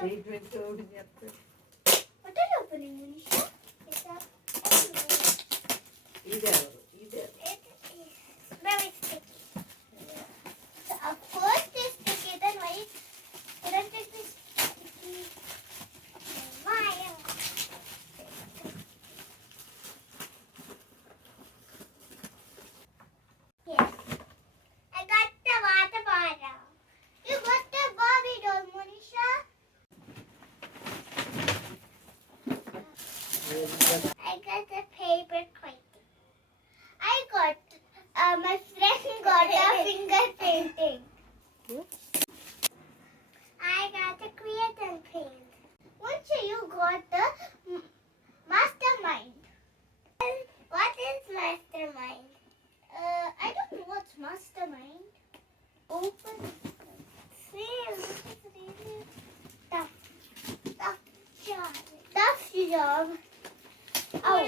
Wait, open it. What are you opening, Monisha? It's a Either. It is very sticky. So first is sticky, then why don't it is sticky? Why? Yes. I got the water bottle. You got the Barbie doll, Monisha. I got the paper crate. I got my friend got a finger painting. I got a create and paint. Once you got the mastermind. What is mastermind? I don't know what's mastermind. Open. See, this is really tough. Tough job. Tough job. Oh.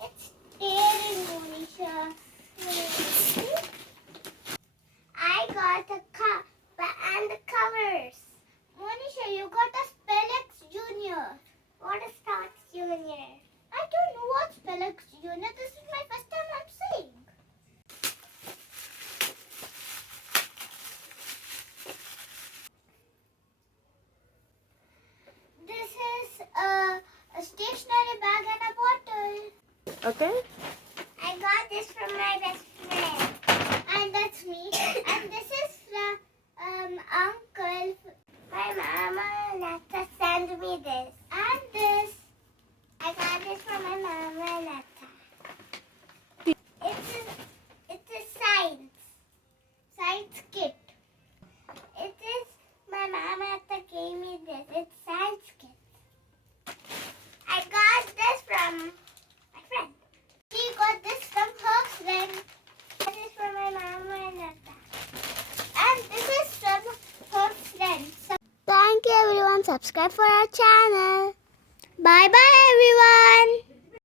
It's tearing, Monisha. I got a cup and the covers. Monisha, you got a Spellex Junior. What is that Junior? I don't know what Spellex Junior. This is my first time I'm seeing. This is a stationery bag and a bottle. Okay. I got this from my best friend. And that's me. And this is from Uncle. My mama Nata sent me this. And this. I got this from my mama Nata. It's a science kit. It is my mama Nata gave me this. It's science kit. I got this from my friend. She got this from her friend. This is from my mama and Nata. And this is from her friend. Thank you everyone. Subscribe for our channel. Bye bye everyone.